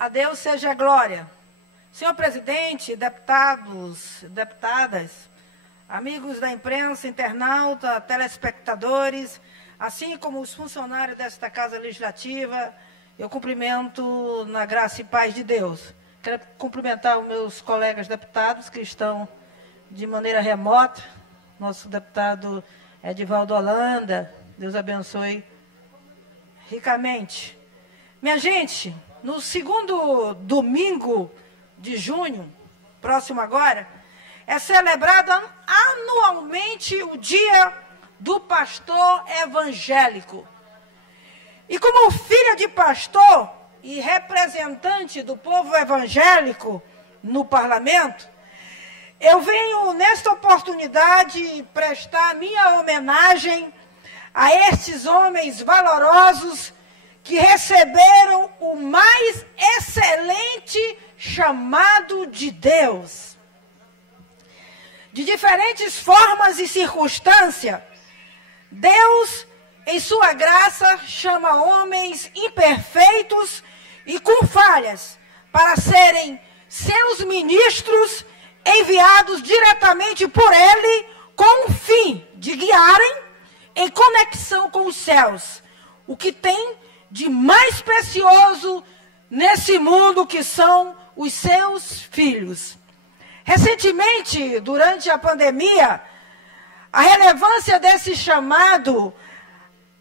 A Deus seja a glória. Senhor presidente, deputados, deputadas, amigos da imprensa, internauta, telespectadores, assim como os funcionários desta Casa Legislativa, eu cumprimento na graça e paz de Deus. Quero cumprimentar os meus colegas deputados que estão de maneira remota, nosso deputado Edivaldo Holanda, Deus abençoe ricamente. Minha gente, no segundo domingo de junho, próximo agora, é celebrado anualmente o Dia do Pastor Evangélico. E como filha de pastor e representante do povo evangélico no parlamento, eu venho nesta oportunidade prestar minha homenagem a estes homens valorosos que receberam o mais excelente chamado de Deus. De diferentes formas e circunstâncias, Deus, em sua graça, chama homens imperfeitos e com falhas para serem seus ministros enviados diretamente por Ele com o fim de guiarem em conexão com os céus, o que tem de mais precioso nesse mundo, que são os seus filhos. Recentemente, durante a pandemia, a relevância desse chamado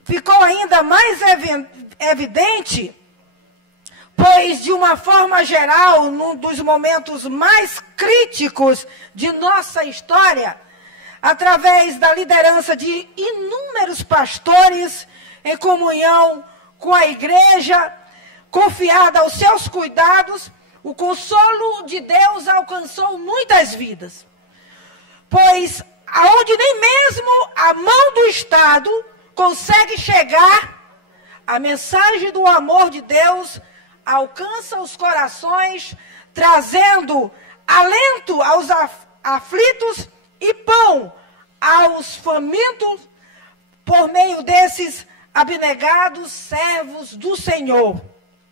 ficou ainda mais evidente, pois, de uma forma geral, num dos momentos mais críticos de nossa história, através da liderança de inúmeros pastores em comunhão com a igreja, confiada aos seus cuidados, o consolo de Deus alcançou muitas vidas. Pois, aonde nem mesmo a mão do Estado consegue chegar, a mensagem do amor de Deus alcança os corações, trazendo alento aos aflitos e pão aos famintos, por meio desses abnegados servos do Senhor,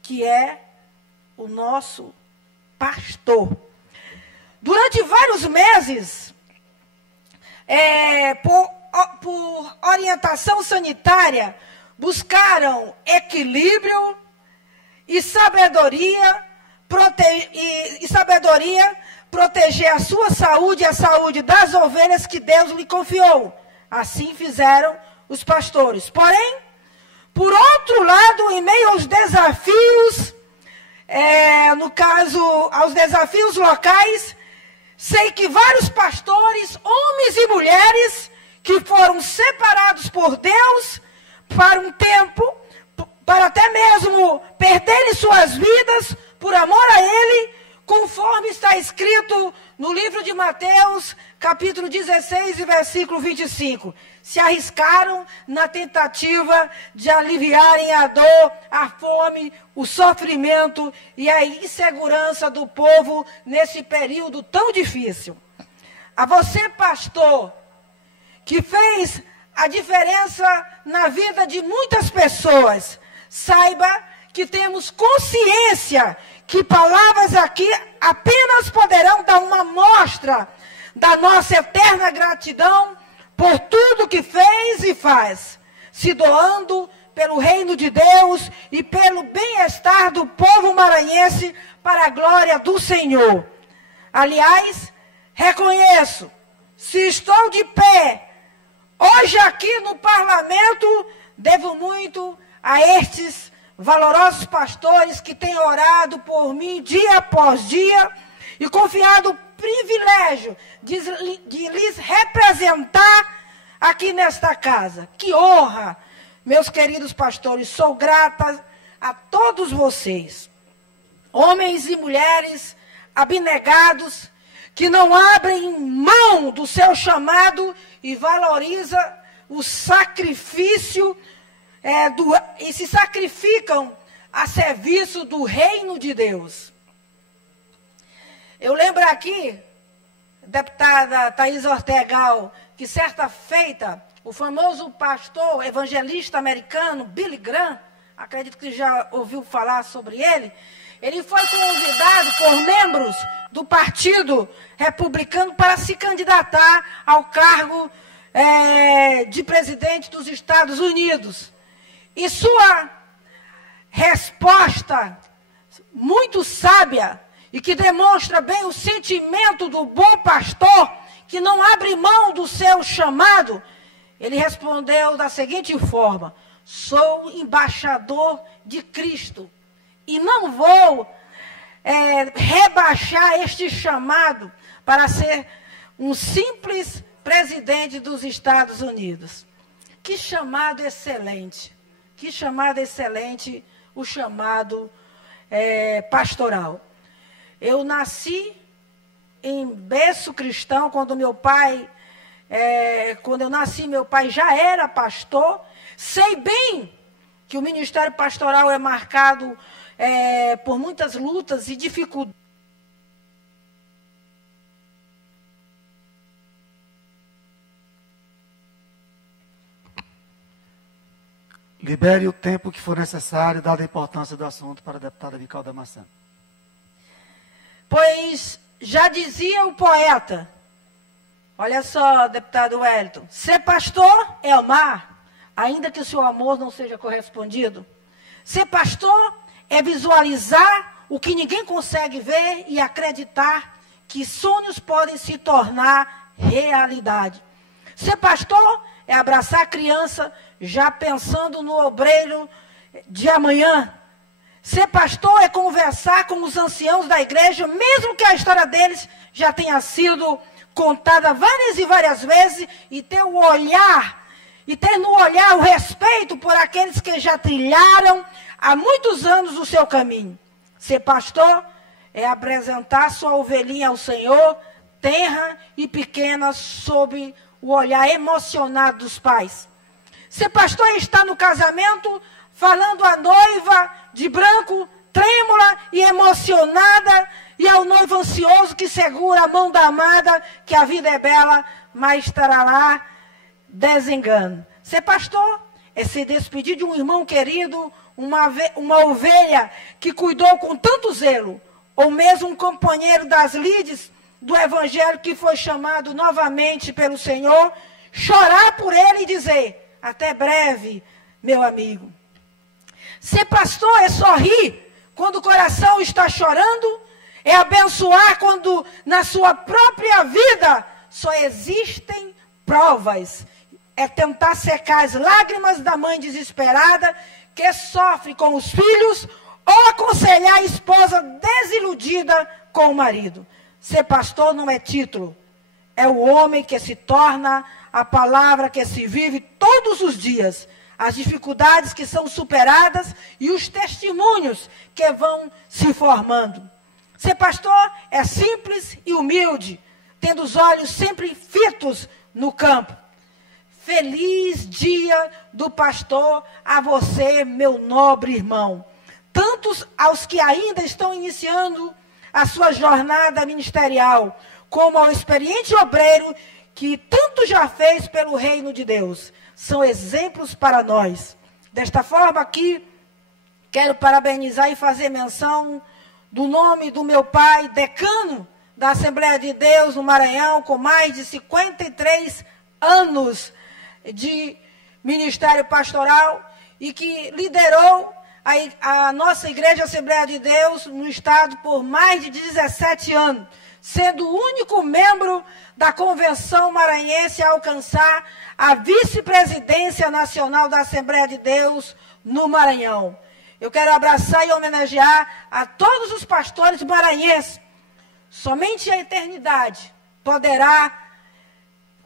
que é o nosso pastor. Durante vários meses, por orientação sanitária, buscaram equilíbrio e sabedoria, proteger a sua saúde e a saúde das ovelhas que Deus lhe confiou. Assim fizeram os pastores. Porém, por outro lado, em meio aos desafios, no caso, aos desafios locais, sei que vários pastores, homens e mulheres, que foram separados por Deus para um tempo, para até mesmo perderem suas vidas por amor a Ele, conforme está escrito no livro de Mateus, capítulo 16 e versículo 25. Se arriscaram na tentativa de aliviarem a dor, a fome, o sofrimento e a insegurança do povo nesse período tão difícil. A você, pastor, que fez a diferença na vida de muitas pessoas, saiba que temos consciência que palavras aqui apenas poderão dar uma amostra da nossa eterna gratidão por tudo que fez e faz, se doando pelo reino de Deus e pelo bem-estar do povo maranhense para a glória do Senhor. Aliás, reconheço, se estou de pé hoje aqui no parlamento, devo muito a estes valorosos pastores que têm orado por mim dia após dia e confiado o privilégio de lhes representar aqui nesta casa. Que honra, meus queridos pastores, sou grata a todos vocês, homens e mulheres abnegados, que não abrem mão do seu chamado e valoriza o sacrifício e se sacrificam a serviço do reino de Deus. Eu lembro aqui, deputada Thaís Ortegal, que certa feita, o famoso pastor evangelista americano, Billy Graham, acredito que já ouviu falar sobre ele, Ele foi convidado por membros do Partido Republicano para se candidatar ao cargo de presidente dos Estados Unidos. E sua resposta, muito sábia, e que demonstra bem o sentimento do bom pastor, que não abre mão do seu chamado, ele respondeu da seguinte forma: sou embaixador de Cristo e não vou rebaixar este chamado para ser um simples presidente dos Estados Unidos. Que chamado excelente! Que chamado excelente o chamado pastoral. Eu nasci em berço cristão, quando eu nasci, meu pai já era pastor. Sei bem que o ministério pastoral é marcado por muitas lutas e dificuldades. Libere o tempo que for necessário, dada a importância do assunto, para a deputada Vical Damasceno. Pois já dizia o poeta, olha só, deputado Wellington, ser pastor é amar, ainda que o seu amor não seja correspondido. Ser pastor é visualizar o que ninguém consegue ver e acreditar que sonhos podem se tornar realidade. Ser pastor é abraçar a criança já pensando no obreiro de amanhã. Ser pastor é conversar com os anciãos da igreja, mesmo que a história deles já tenha sido contada várias e várias vezes, e ter no olhar o respeito por aqueles que já trilharam há muitos anos o seu caminho. Ser pastor é apresentar sua ovelhinha ao Senhor, tenra e pequena, sob o olhar emocionado dos pais. Ser pastor é estar no casamento, falando à noiva de branco, trêmula e emocionada, e ao noivo ansioso que segura a mão da amada, que a vida é bela, mas estará lá desengano. Ser pastor é se despedir de um irmão querido, uma ovelha que cuidou com tanto zelo, ou mesmo um companheiro das lides do evangelho que foi chamado novamente pelo Senhor, chorar por ele e dizer: até breve, meu amigo. Ser pastor é sorrir quando o coração está chorando, é abençoar quando na sua própria vida só existem provas. É tentar secar as lágrimas da mãe desesperada que sofre com os filhos, ou aconselhar a esposa desiludida com o marido. Ser pastor não é título, é o homem que se torna a palavra que se vive todos os dias, as dificuldades que são superadas e os testemunhos que vão se formando. Ser pastor é simples e humilde, tendo os olhos sempre fitos no campo. Feliz dia do pastor a você, meu nobre irmão. Tantos aos que ainda estão iniciando a sua jornada ministerial, como ao experiente obreiro que tanto já fez pelo reino de Deus. São exemplos para nós. Desta forma aqui, quero parabenizar e fazer menção do nome do meu pai, decano da Assembleia de Deus no Maranhão, com mais de 53 anos de ministério pastoral, e que liderou a nossa Igreja Assembleia de Deus no estado por mais de 17 anos, sendo o único membro da Convenção Maranhense a alcançar a vice-presidência nacional da Assembleia de Deus no Maranhão. Eu quero abraçar e homenagear a todos os pastores maranhenses. Somente a eternidade poderá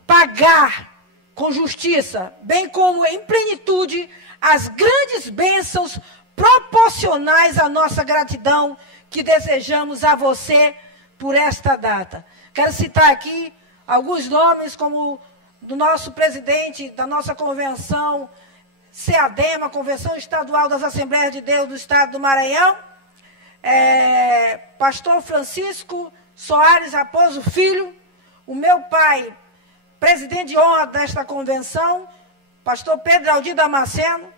pagar com justiça, bem como em plenitude, as grandes bênçãos proporcionais à nossa gratidão que desejamos a você por esta data. Quero citar aqui alguns nomes, como do nosso presidente da nossa convenção, CEADEMA, Convenção Estadual das Assembleias de Deus do Estado do Maranhão, pastor Francisco Soares Raposo Filho, o meu pai, presidente de honra desta convenção, pastor Pedro Aldir Damasceno,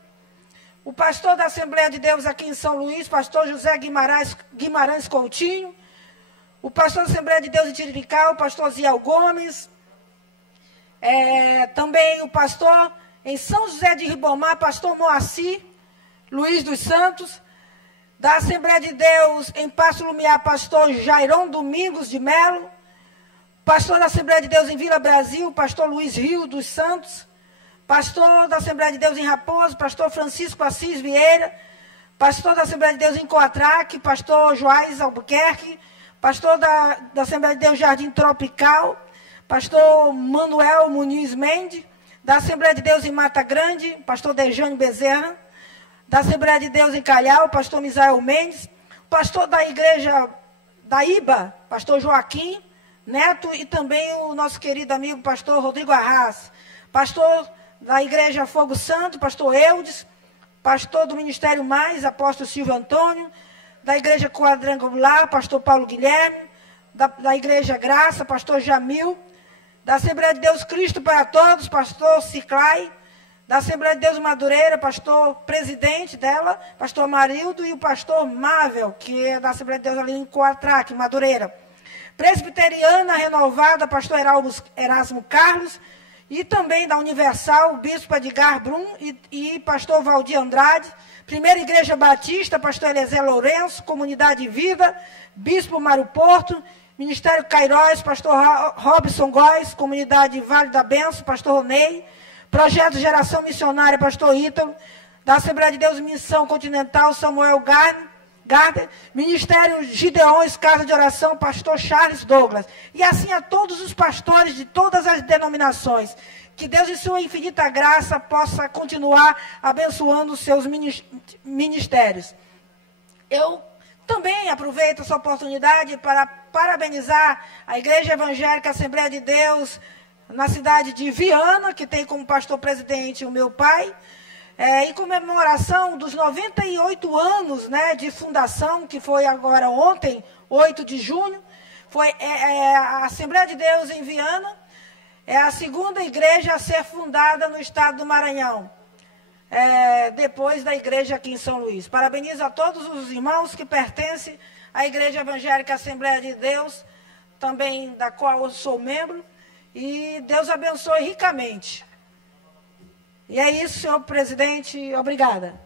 o pastor da Assembleia de Deus aqui em São Luís, pastor José Guimarães Coutinho, o pastor da Assembleia de Deus em Tiririca, o pastor Ziel Gomes, também o pastor em São José de Ribamar, pastor Moacir Luiz dos Santos, da Assembleia de Deus em Passo Lumiar, pastor Jairon Domingos de Melo, pastor da Assembleia de Deus em Vila Brasil, pastor Luiz Rio dos Santos, pastor da Assembleia de Deus em Raposo, pastor Francisco Assis Vieira, pastor da Assembleia de Deus em Coatraque, pastor Joás Albuquerque, pastor da Assembleia de Deus Jardim Tropical, pastor Manuel Muniz Mendes, da Assembleia de Deus em Mata Grande, pastor Dejane Bezerra, da Assembleia de Deus em Calhau, pastor Misael Mendes, pastor da Igreja da IBA, pastor Joaquim Neto, e também o nosso querido amigo pastor Rodrigo Arras, pastor da Igreja Fogo Santo, pastor Eudes, pastor do Ministério Mais, apóstolo Silvio Antônio, da Igreja Quadrangular, pastor Paulo Guilherme, da Igreja Graça, pastor Jamil, da Assembleia de Deus Cristo para Todos, pastor Ciclai, da Assembleia de Deus Madureira, pastor presidente dela, pastor Marildo, e o pastor Mável, que é da Assembleia de Deus ali em Coatraque, Madureira. Presbiteriana Renovada, pastor Erasmo Carlos, e também da Universal, o bispo Edgar Brum e pastor Valdir Andrade. Primeira Igreja Batista, pastor Eliezer Lourenço, Comunidade Vida, bispo Mário Porto, Ministério Cairóis, pastor Robson Góes, Comunidade Vale da Benção, pastor Ronei, Projeto Geração Missionária, pastor Ítalo, da Assembleia de Deus Missão Continental, Samuel Gardner, Ministério Gideões, Casa de Oração, pastor Charles Douglas. E assim a todos os pastores de todas as denominações. Que Deus, em sua infinita graça, possa continuar abençoando os seus ministérios. Eu também aproveito essa oportunidade para parabenizar a Igreja Evangélica Assembleia de Deus na cidade de Viana, que tem como pastor presidente o meu pai, em comemoração dos 98 anos, né, de fundação, que foi agora ontem, 8 de junho, foi a Assembleia de Deus em Viana, é a segunda igreja a ser fundada no estado do Maranhão, depois da igreja aqui em São Luís. Parabenizo a todos os irmãos que pertencem à Igreja Evangélica Assembleia de Deus, também da qual eu sou membro, e Deus abençoe ricamente. E é isso, senhor presidente. Obrigada.